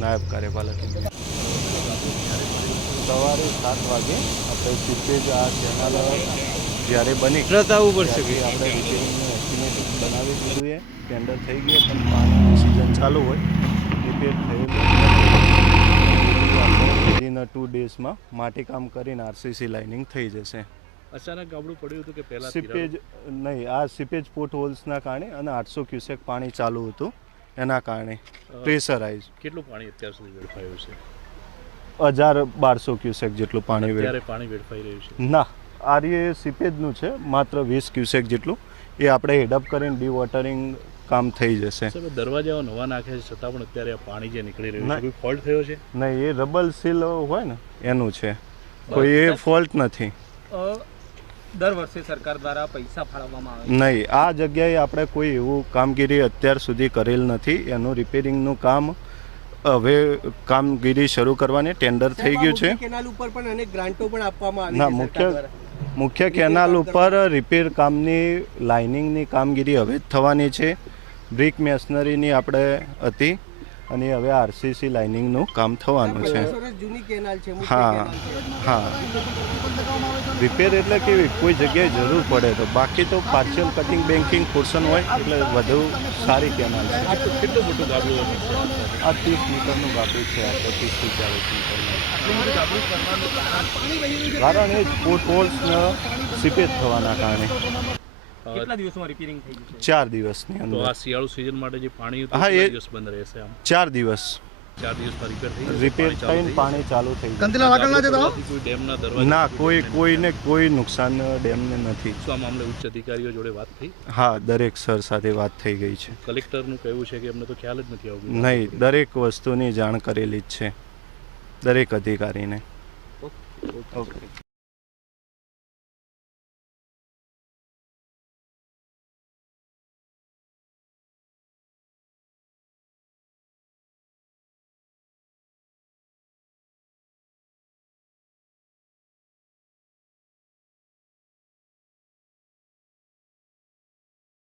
નાયબ કાર્યપાલક સવારે 7 વાગે આપણે સીપેજ આ કેનાલ જ્યારે બની આવવું પડશે કે આપણે રિપેરિંગનું એસ્ટિમેટ બનાવી દીધું છે. ટેન્ડર થઈ ગયું પણ પાણીની સિઝન ચાલુ હોય રિપેર થયેલું વિધિન 2 ડેઝમાં માટીકામ કરીને આરસીસી લાઇનિંગ થઈ જશે. અચાનક ગાબડું પડ્યું હતું કે પહેલા સીપેજ નહીં, આ સીપેજ પોટ હોલ્સના કારણે અને 800 ક્યુસેક પાણી ચાલુ હતું એના કારણે પ્રેશરાઇઝ. કેટલું પાણી અત્યાર સુધી વેડફાયું છે? 1200 ક્યુસેક જેટલું પાણી પાણી વેડફાઈ રહ્યું છે? ના, આર્ય સીપેજનું છે માત્ર 20 ક્યુસેક જેટલું. એ આપણે હેડઅપ કરીને ડીવોટરિંગ કામ થઈ જશે. દરવાજાઓ નવા નાખે છે છતાં પણ અત્યારે આ પાણી જે નીકળી રહ્યું છે કોઈ ફોલ્ટ થયો છે? નહીં, એ રબલ સીલ હોય ને એનું છે, કોઈ એ ફોલ્ટ નથી. દર વર્ષે સરકાર દ્વારા પૈસા ફાળવવામાં આવે નહીં, આ જગ્યાએ આપણે કોઈ એવું કામગીરી અત્યાર સુધી કરેલ નથી. એનું રિપેરિંગનું કામ હવે કામગીરી શરૂ કરવાની ટેન્ડર થઈ ગયું છે. કેનાલ ઉપર પણ અનેક ગ્રાન્ટો પણ આપવામાં ના, મુખ્ય કેનાલ ઉપર રિપેર કામની લાઇનિંગની કામગીરી હવે જ થવાની છે. બ્રિક મેશનરીની આપણે હતી અને હવે આરસીસી લાઇનિંગનું કામ થવાનું છે. હા હા, રિપેર એટલે કેવી કોઈ જગ્યાએ જરૂર પડે તો, બાકી તો પાર્શિયલ કટિંગ બેન્કિંગ પોર્શન હોય એટલે વધુ સારી કેનાલ છે. કેટલું મોટું ગાબડું આ 30 મીટરનું ગાબડું છે. આ 30 થી 40 મીટરનું કારણ એ પોટ હોલ્સ સીપેજ થવાના કારણે. કેટલા દિવસમાં રિપેરિંગ થઈ ગયું છે? 4 દિવસની અંદર. તો આ શિયાળુ સિઝન માટે જે પાણી હતું હા, એ દિવસ બંધ રહેશે? આમ 4 દિવસ 4 દિવસમાં રિપેર થઈને પાણી ચાલુ થઈ કોઈ ડેમના દરવાજા ના, કોઈને કોઈ નુકસાન ડેમને નથી. શું આ મામલે ઉચ્ચ અધિકારીઓ જોડે વાત થઈ? હા, દરેક સર સાથે વાત થઈ ગઈ છે. કલેક્ટરનું કહેવું છે કે અમને તો ખ્યાલ જ નથી આવતું. નહીં, દરેક વસ્તુની જાણ કરેલી જ છે દરેક અધિકારીને. ઓકે.